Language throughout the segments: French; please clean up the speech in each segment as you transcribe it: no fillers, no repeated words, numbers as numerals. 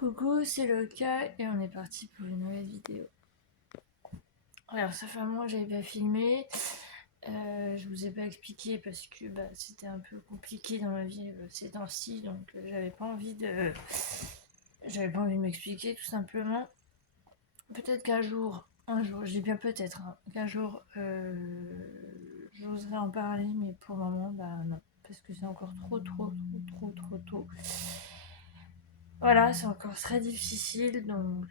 Coucou, c'est Loka et on est parti pour une nouvelle vidéo. Alors ça fait un mois que j'avais pas filmé, je vous ai pas expliqué parce que c'était un peu compliqué dans ma vie ces temps-ci, donc j'avais pas envie de m'expliquer tout simplement. Peut-être qu'un jour, je dis bien peut-être, hein, qu'un jour j'oserais en parler, mais pour le moment non, parce que c'est encore trop tôt. Voilà, c'est encore très difficile, donc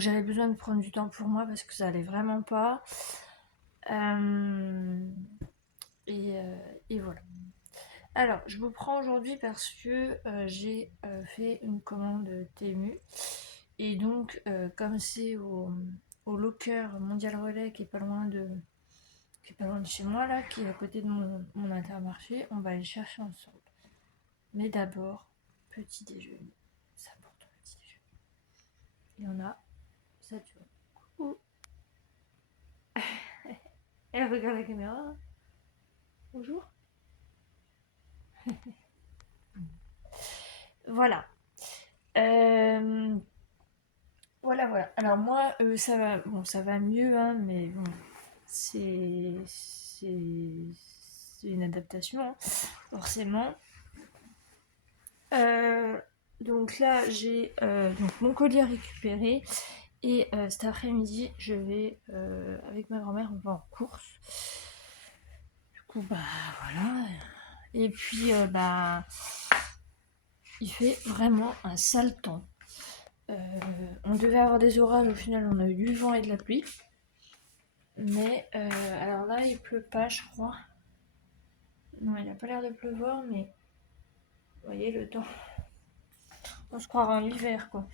j'avais besoin de prendre du temps pour moi parce que ça allait vraiment pas. Euh, et voilà. Alors, je vous prends aujourd'hui parce que j'ai fait une commande Temu. Et donc, comme c'est au Locker Mondial Relais qui est pas loin de chez moi, là, qui est à côté de mon Intermarché, on va aller chercher ensemble. Mais d'abord, petit déjeuner. Ça porte un petit déjeuner. Il y en a, ça tu vois. Coucou. Elle regarde la caméra. Bonjour. Voilà. Euh, voilà. Alors moi, ça va mieux, hein, mais bon, c'est une adaptation, hein, forcément. Euh, donc là, j'ai donc mon colis à récupérer et cet après-midi, je vais avec ma grand-mère, on va en course. Du coup, voilà. Et puis, il fait vraiment un sale temps. On devait avoir des orages, au final on a eu du vent et de la pluie. Mais alors là il pleut pas je crois. Non, il a pas l'air de pleuvoir, mais vous voyez le temps. On se croirait en hiver quoi.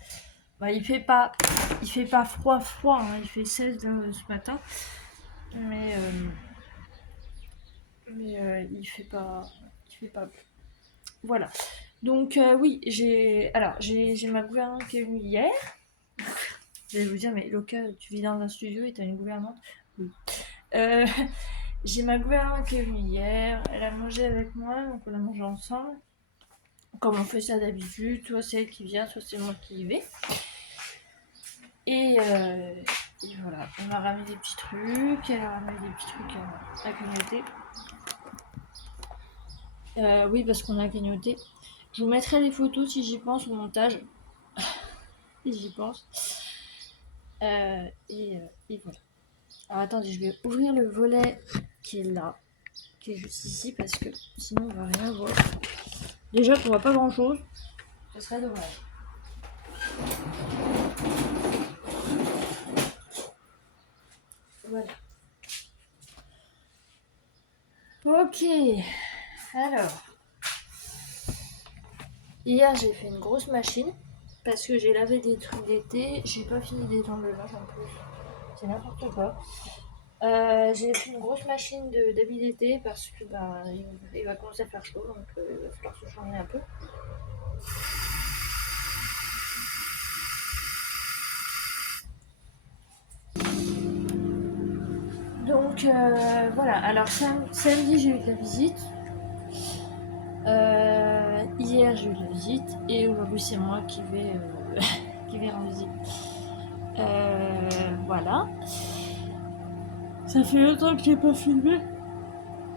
Il fait pas froid, hein. Il fait 16 ce matin. Mais il fait pas. Voilà. Donc oui, j'ai ma gouvernante qui est venue hier. Je vais vous dire, mais Loka, tu vis dans un studio et t'as une gouvernante? Oui. Euh, j'ai ma gouvernante qui est venue hier, elle a mangé avec moi, donc on a mangé ensemble. Comme on fait ça d'habitude, soit c'est elle qui vient, soit c'est moi qui y vais. Et voilà, on a ramené des petits trucs, elle a ramené des petits trucs à grignoter. Oui, parce qu'on a grignoté. Je vous mettrai les photos si j'y pense au montage. Si j'y pense. Et voilà. Alors attendez, je vais ouvrir le volet qui est là, qui est juste ici, parce que sinon on va rien voir. Déjà qu'on voit pas grand chose, ce serait dommage. Voilà. Ok, alors. Hier j'ai fait une grosse machine, parce que j'ai lavé des trucs d'été, j'ai pas fini d'étendre le linge en plus. C'est n'importe quoi. J'ai fait une grosse machine d'habits d'été parce que il va commencer à faire chaud, donc il va falloir se changer un peu. Donc voilà, alors samedi j'ai eu de la visite, hier j'ai eu de la visite et aujourd'hui c'est moi qui vais qui vais rendre visite. Voilà. Ça fait longtemps que j'ai pas filmé.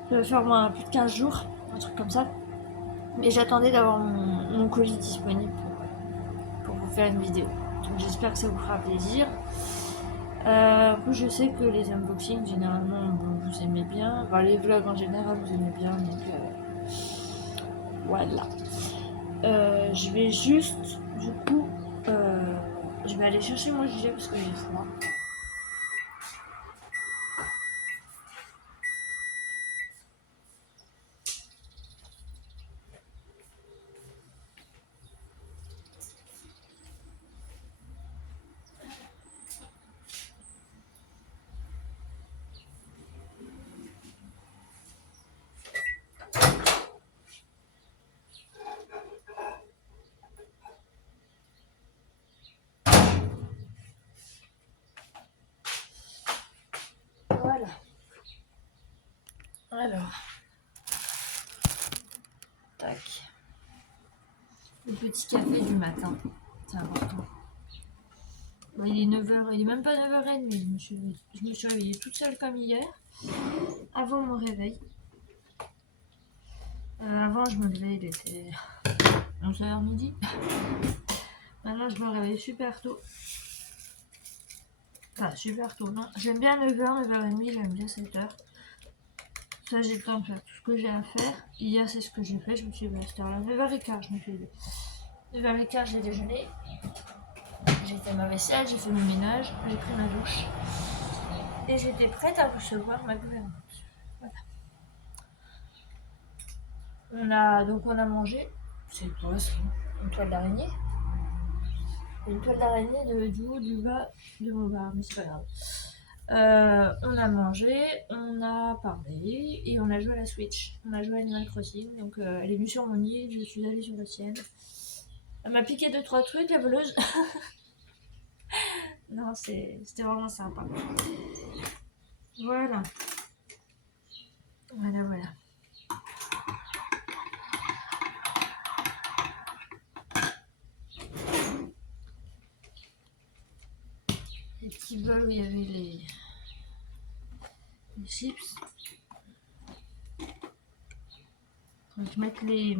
Ça va faire plus de 15 jours, un truc comme ça. Mais j'attendais d'avoir mon colis disponible pour vous faire une vidéo. Donc j'espère que ça vous fera plaisir. Je sais que les unboxings, généralement, vous aimez bien. Les vlogs en général, vous aimez bien. Donc voilà. Je vais juste, du coup, je vais aller chercher mon gilet parce que j'ai froid. Voilà. Alors. Tac. Une petit café du matin. C'est important. Il est 9h, il est même pas 9h30. Je me suis réveillée toute seule comme hier. Avant mon réveil. Avant, je me levais, il était 11h midi. Maintenant, je me réveille super tôt. Enfin, super tôt, non. J'aime bien 9h, 9h30, j'aime bien 7h. Ça, j'ai le temps de faire tout ce que j'ai à faire. Hier, c'est ce que j'ai fait. Je me suis levée à cette heure-là. 9h15, je me suis levée. 9h15, j'ai déjeuné. J'ai fait ma vaisselle, j'ai fait mon ménage, j'ai pris ma douche. Et j'étais prête à recevoir ma gouvernante. Voilà. On a mangé. C'est quoi ça? Une toile d'araignée? Une toile d'araignée du haut du bas de mon bar, mais c'est pas grave. On a mangé, on a parlé et on a joué à la Switch. On a joué à Animal Crossing, donc elle est venue sur mon île, je suis allée sur la sienne. Elle m'a piqué 2-3 trucs, la voleuse. Non, c'était vraiment sympa. Voilà. Voilà. Les petits bols où il y avait les chips. Donc mettre les...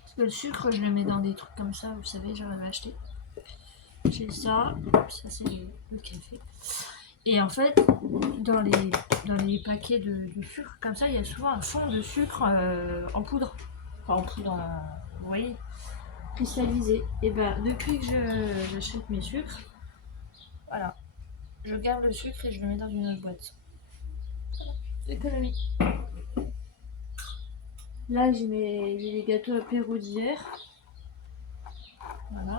Parce que le sucre, je le mets dans des trucs comme ça, vous savez, j'en avais acheté. J'ai ça c'est le café. Et en fait, dans les paquets de sucre, comme ça, il y a souvent un fond de sucre en poudre. Enfin, en poudre, vous voyez, cristallisé. Et ben, depuis que j'achète mes sucres, voilà, je garde le sucre et je le mets dans une autre boîte. Voilà, économie. Là, j'ai les gâteaux apéro d'hier. Voilà.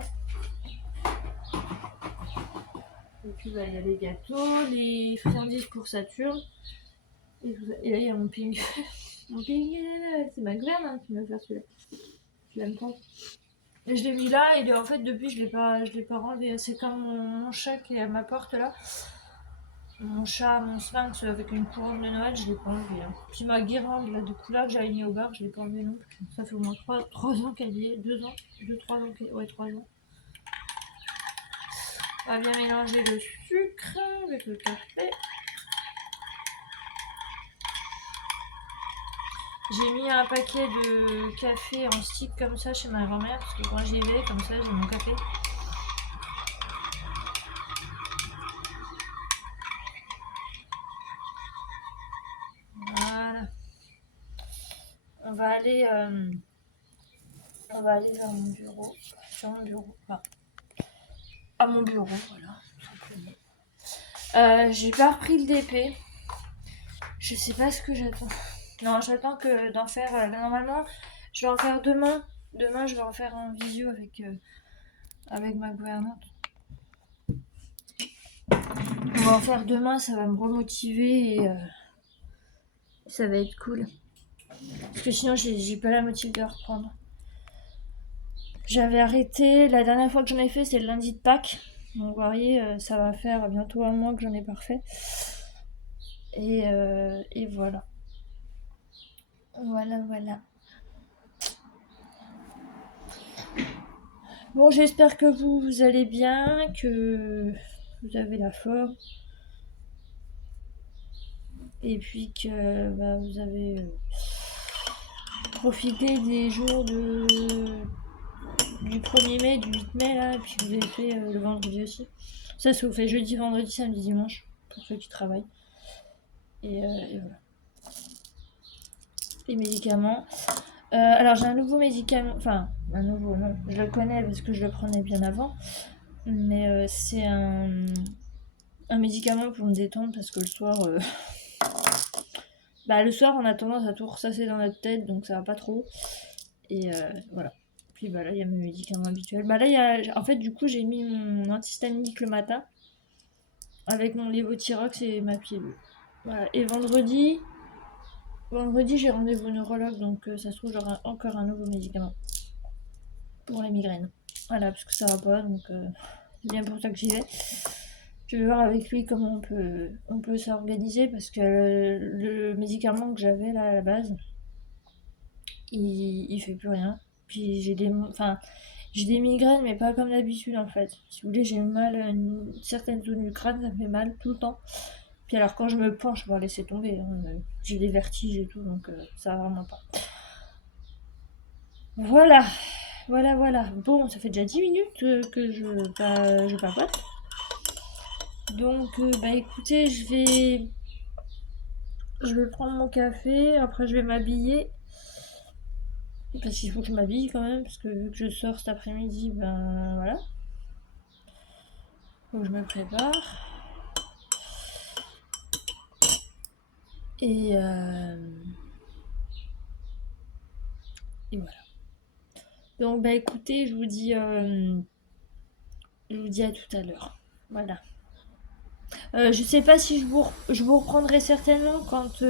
Et puis, il y a les gâteaux, les friandises pour Saturne. Et là, il y a mon ping. Mon ping, c'est ma gouverne qui m'a fait celui-là. Je l'aime pas. Et je l'ai mis là et en fait depuis je l'ai pas renlevé. C'est comme mon chat qui est à ma porte là. Mon chat, mon sphinx avec une couronne de Noël, je l'ai pas enlevé. Puis ma guirlande là, de couleurs que j'avais mis au bar, je l'ai pas enlevé non plus. Ça fait au moins 3 ans qu'elle y est. 2 ans. 2-3 ans qu'elle... Ouais, 3 ans. On va bien mélanger le sucre avec le café. J'ai mis un paquet de café en stick comme ça chez ma grand-mère parce que quand j'y vais, comme ça, j'ai mon café. Voilà. On va aller vers mon bureau. Sur mon bureau. Enfin, à mon bureau, voilà, tout simplement. J'ai pas repris le DP. Je sais pas ce que j'attends. Non, j'attends que d'en faire. Normalement, je vais en faire demain. Demain, je vais en faire en visio avec ma gouvernante. On va en faire demain, ça va me remotiver et ça va être cool. Parce que sinon, j'ai pas la motive de reprendre. J'avais arrêté, la dernière fois que j'en ai fait, c'est le lundi de Pâques. Donc, vous voyez, ça va faire bientôt un mois que j'en ai pas refait. Et voilà. Voilà. Bon, j'espère que vous allez bien, que vous avez la forme. Et puis que vous avez profité des jours du 1er mai, du 8 mai, là, et puis que vous avez fait le vendredi aussi. Ça, vous fait jeudi, vendredi, samedi, dimanche, pour ceux qui travaillent. Et voilà. Les médicaments. Alors, j'ai un nouveau médicament, enfin, un nouveau, non, je le connais parce que je le prenais bien avant, mais c'est un médicament pour me détendre parce que le soir, le soir, on a tendance à tout ressasser dans notre tête, donc ça va pas trop. Et voilà. Puis là, il y a mes médicaments habituels. Là, en fait, du coup, j'ai mis mon antihistaminique le matin avec mon lévothyrox et ma pilule. Voilà. Et vendredi, j'ai rendez-vous au neurologue, donc ça se trouve, j'aurai encore un nouveau médicament pour les migraines. Voilà, parce que ça va pas, donc c'est bien pour ça que j'y vais. Je vais voir avec lui comment on peut s'organiser parce que le médicament que j'avais là à la base, il fait plus rien. Puis j'ai des... Enfin, J'ai des migraines, mais pas comme d'habitude en fait. Si vous voulez, j'ai mal à une certaine zone du crâne, ça me fait mal tout le temps. Puis alors quand je me penche, je vais laisser tomber, hein. J'ai des vertiges et tout, donc ça va vraiment pas. Voilà, voilà. Bon, ça fait déjà 10 minutes que je papote. Donc, bah écoutez, je vais prendre mon café, après je vais m'habiller. Parce qu'il faut que je m'habille quand même, parce que vu que je sors cet après-midi, ben voilà. Faut que je me prépare. Et, et voilà. Donc bah écoutez, je vous dis à tout à l'heure. Voilà. Je sais pas si je vous reprendrai certainement quand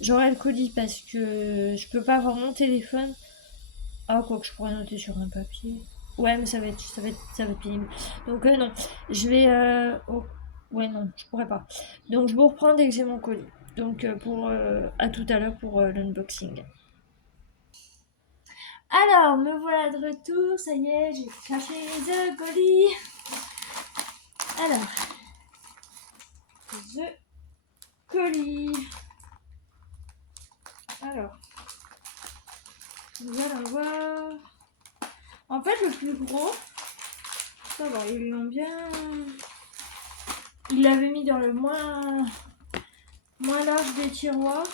j'aurai le colis parce que je peux pas avoir mon téléphone. Ah, quoi que je pourrais noter sur un papier. Ouais, mais ça va être pénible. Donc non, je vais. Oh, ouais, non, je pourrais pas. Donc je vous reprends dès que j'ai mon colis. Donc à tout à l'heure pour l'unboxing. Alors, me voilà de retour, ça y est, j'ai caché le colis. Alors, the colis. Alors, nous allons voir. En fait, le plus gros, ça va, ils l'ont bien. Ils l'avaient mis dans le moins large des tiroirs.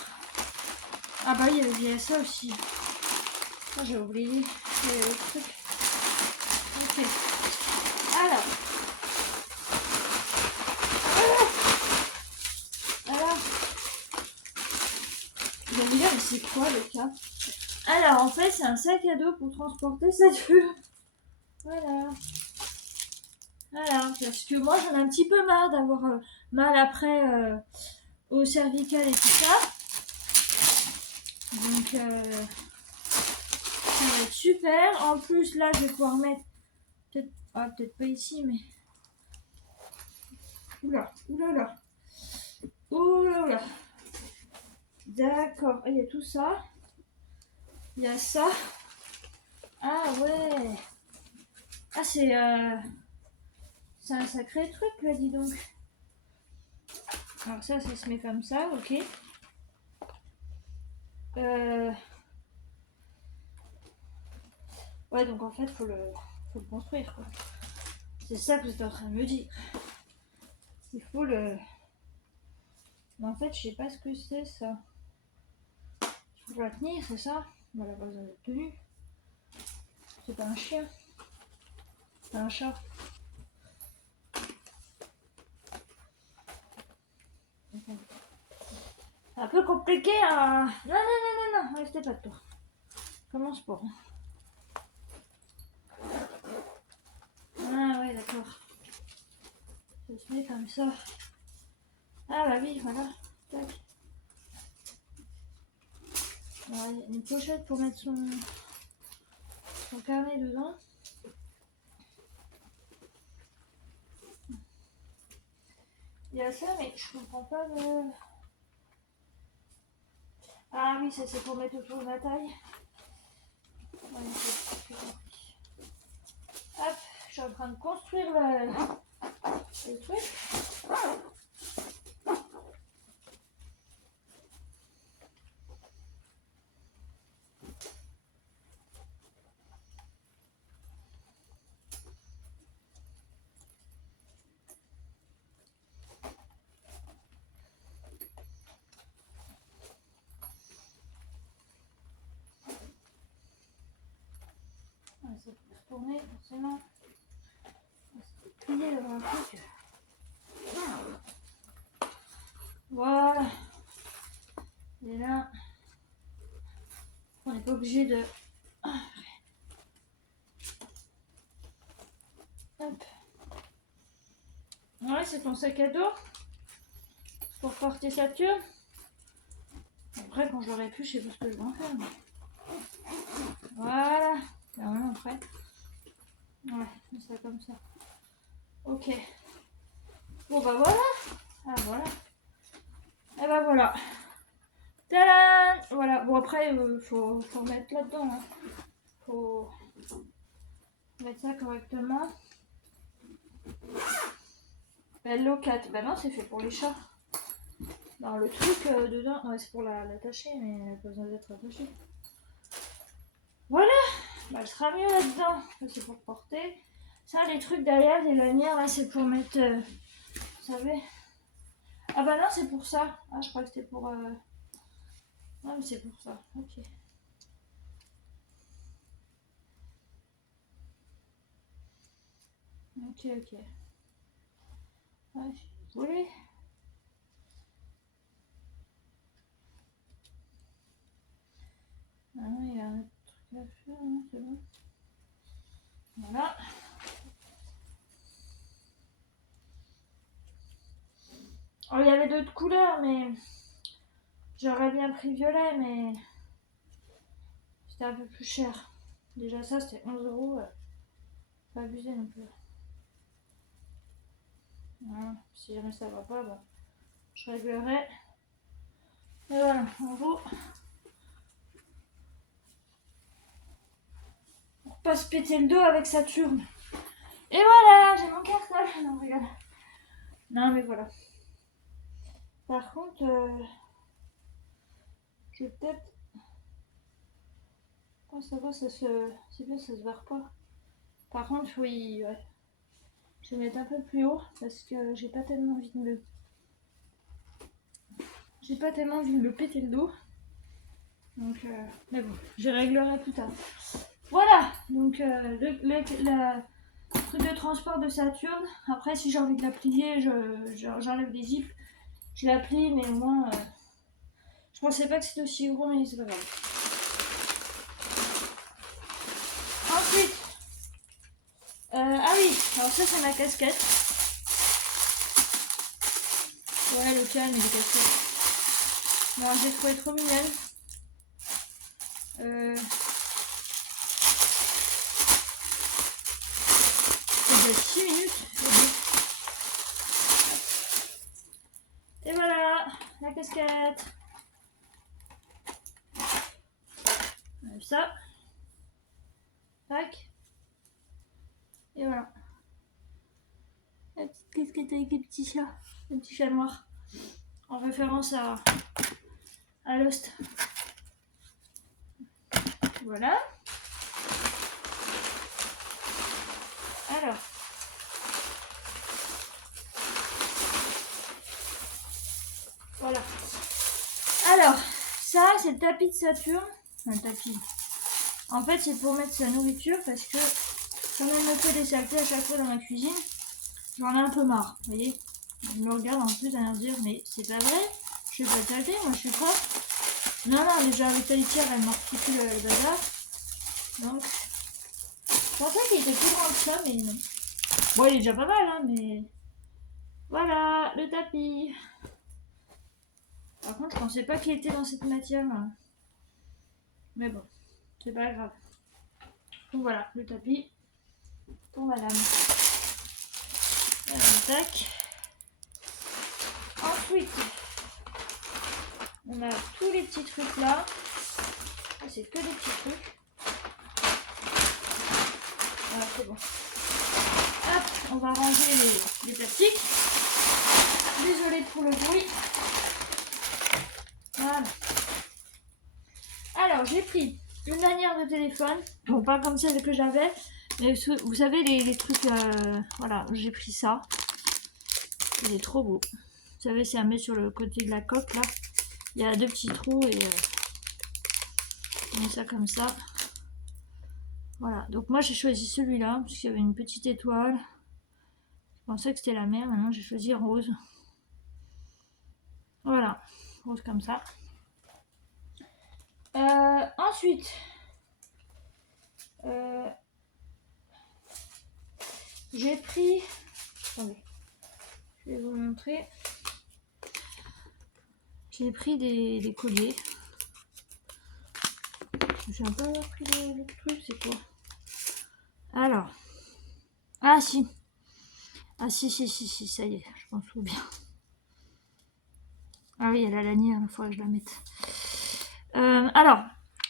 Ah bah, il y a ça aussi. Oh, j'ai oublié. Il y avait le truc. Ok. Alors. Alors. Vous allez me dire, mais c'est quoi le cas? Alors, en fait, c'est un sac à dos pour transporter cette queue. Voilà. Voilà. Parce que moi, j'en ai un petit peu marre d'avoir mal après au cervical et tout ça. Donc, ça va être super. En plus, là, je vais pouvoir mettre. Peut-être pas ici, mais. Oula. D'accord. Il y a tout ça. Il y a ça. Ah ouais. Ah, c'est un sacré truc, là, dis donc. Alors ça se met comme ça, ok. Ouais, donc en fait, faut le construire, quoi. C'est ça que vous êtes en train de me dire. Il faut le... Mais en fait, je sais pas ce que c'est, ça. Il faut la tenir, c'est ça? Voilà, base de tenue. C'est pas un chien. C'est un chat. C'est un peu compliqué, hein. Non, restez pas de toi. Commence pas. Ah ouais, d'accord. Ça se met comme ça. Ah bah oui, voilà. Tac. Ouais, une pochette pour mettre son carnet dedans. Il y a ça, mais je comprends pas le... Ah oui, ça c'est pour mettre autour de la taille. Ouais, hop, je suis en train de construire le truc. Ouais, ça peut se tourner, forcément. C'est plié dans un truc. Voilà. Et là, on n'est pas obligé de... Hop. Ouais, c'est ton sac à dos pour porter sa tube. Après, quand je l'aurai plus, je sais pas ce que je vais en faire. Mais... Voilà. Normalement, après. Ouais, c'est ça comme ça. Ok. Bon, bah voilà. Ah, voilà. Et bah voilà. Tadam! Voilà. Bon, après, faut remettre là-dedans. Hein. Faut... Mettre ça correctement. Hello Cat. Bah non, c'est fait pour les chats. Non, le truc dedans, ouais, c'est pour l'attacher, mais elle n'a pas besoin d'être attachée. Voilà, bah, elle sera mieux là-dedans. C'est pour porter. Ça, les trucs derrière, les lanières, là, c'est pour mettre. Vous savez. Ah bah non, c'est pour ça. Ah, je crois que c'était pour. Non, mais c'est pour ça. Ok. Ok. Ouais, je suis désolée. Ah non, il y a un autre truc à faire, hein, c'est bon. Voilà. Oh, il y avait d'autres couleurs, mais j'aurais bien pris violet, mais c'était un peu plus cher. Déjà ça, c'était 11 €. Pas abusé non plus. Voilà. Si jamais ça va pas, bah, je réglerai. Et voilà, en gros, pour pas se péter le dos avec Saturne. Et voilà, j'ai mon cartable. Non, regarde. Non, mais voilà. Par contre, je vais peut-être. Oh, ça va, c'est bien, ça se barre pas. Par contre, oui, ouais. Je vais mettre un peu plus haut parce que j'ai pas tellement envie de me. J'ai pas tellement envie de me péter le dos. Donc, mais bon, je réglerai plus tard. Voilà, donc le truc de transport de Saturne. Après, si j'ai envie de la plier, j'enlève les zips. Je la plie, mais au moins, je pensais pas que c'était aussi gros, mais c'est pas grave. Ensuite, ah oui, alors ça c'est ma casquette. Ouais, le calme et les casquettes. Alors j'ai trouvé trop mignonne. Ça doit être 6 minutes. Et voilà, la casquette. Ça. Tac. Et voilà. La petite casquette avec les petits chats. Les petits chats noirs. En référence à Lost. Voilà. Alors. Voilà. Alors, ça, c'est le tapis de Saturne. Un tapis. En fait, c'est pour mettre sa nourriture parce que comme elle me fait des saletés à chaque fois dans ma cuisine, j'en ai un peu marre. Vous voyez, je me regarde en plus à me dire, mais c'est pas vrai, je fais pas de saleté, moi je suis propre. Non, déjà avec ta litière, elle m'articule le bazar. Donc, je pensais qu'il était plus grand que ça, mais non. Bon, il est déjà pas mal, hein, mais. Voilà, le tapis. Par contre, je pensais pas qu'il était dans cette matière. Mais bon, c'est pas grave. Donc voilà, le tapis pour madame. Tac. Ensuite, on a tous les petits trucs là. Ah, c'est que des petits trucs. Voilà, c'est bon. Hop, on va ranger les plastiques. Désolée pour le bruit. Voilà. Alors, j'ai pris une lanière de téléphone. Bon, pas comme celle que j'avais. Mais vous savez, les trucs... voilà, j'ai pris ça. Il est trop beau. Vous savez, c'est à mettre sur le côté de la coque, là. Il y a 2 petits trous et... on met ça comme ça. Voilà. Donc moi, j'ai choisi celui-là, parce qu'il y avait une petite étoile. Je pensais que c'était la mer. Maintenant, j'ai choisi rose. Voilà. Rose comme ça. Ensuite... j'ai pris... Attendez. Je vais vous montrer. J'ai pris des colliers. J'ai un peu pris le truc, c'est quoi? Alors. Ah si. Ah si, ça y est, je m'en souviens. Ah oui, il y a la lanière, il faudrait que je la mette. Alors,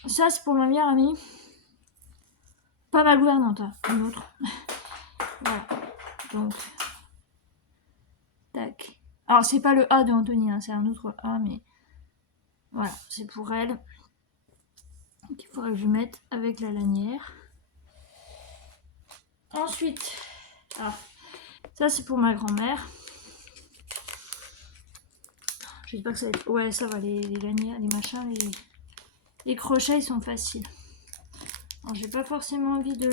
ça c'est pour ma meilleure amie. Pas ma gouvernante, hein, une autre. Voilà. Donc, tac. Alors, c'est pas le A de Anthony, hein, c'est un autre A, mais voilà, c'est pour elle qu'il faudrait que je mette avec la lanière. Ensuite, alors, ça c'est pour ma grand-mère. J'espère que ça va être... Ouais, ça va, les lanières, les machins, les crochets, ils sont faciles. Alors, j'ai pas forcément envie de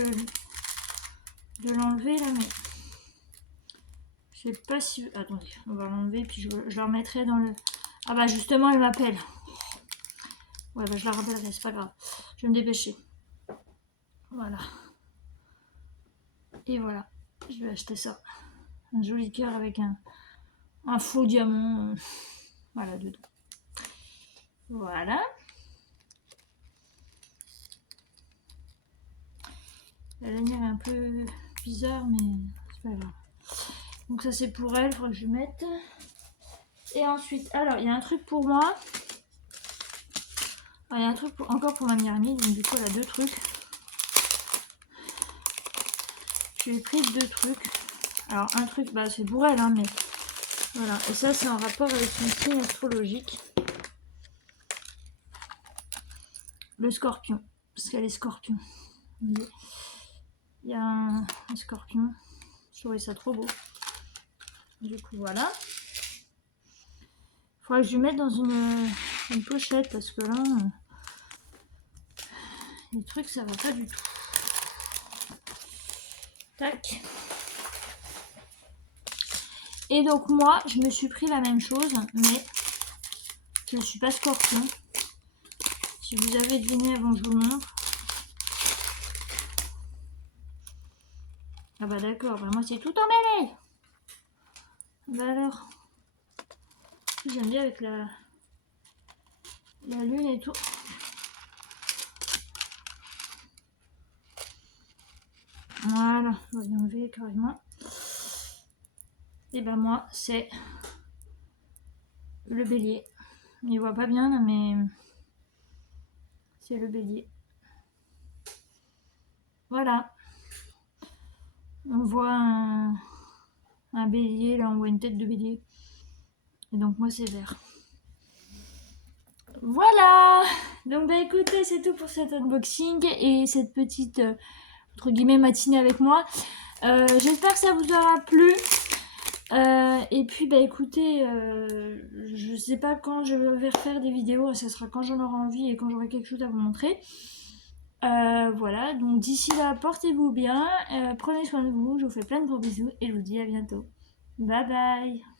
l'enlever là, mais je sais pas si... Attendez, on va l'enlever, puis je la remettrai dans le... Ah bah justement, elle m'appelle. Ouais, bah je la rappellerai, c'est pas grave. Je vais me dépêcher. Voilà. Et voilà, je vais acheter ça. Un joli cœur avec un faux diamant. Voilà, dedans. Voilà. La lanière est un peu bizarre, mais c'est pas grave. Donc ça c'est pour elle, il faudra que je mette. Et ensuite, alors il y a un truc pour moi. Il y a un truc encore pour ma meilleure amie, donc du coup elle a deux trucs. Je lui ai pris deux trucs. Alors un truc, bah c'est pour elle, hein, mais voilà. Et ça c'est en rapport avec son signe astrologique. Le scorpion, parce qu'elle est scorpion. Il y a un scorpion. Je trouvais ça trop beau. Du coup voilà. Il faudra que je lui mette dans une pochette parce que là, les trucs ça va pas du tout. Tac. Et donc moi, je me suis pris la même chose, mais je ne suis pas scorpion. Si vous avez deviné avant que je vous le montre. Ah bah d'accord, bah moi c'est tout emmêlé. Bah alors, j'aime bien avec la lune et tout. Voilà, on va y enlever carrément. Et bah moi c'est le bélier. Il voit pas bien là, mais c'est le bélier. Voilà. On voit un bélier, là on voit une tête de bélier. Et donc moi c'est vert. Voilà. Donc bah écoutez, c'est tout pour cet unboxing et cette petite entre guillemets matinée avec moi. J'espère que ça vous aura plu. Et puis bah écoutez, je sais pas quand je vais refaire des vidéos, ça sera quand j'en aurai envie et quand j'aurai quelque chose à vous montrer. Voilà, donc d'ici là, portez-vous bien, prenez soin de vous, je vous fais plein de gros bisous et je vous dis à bientôt. Bye bye.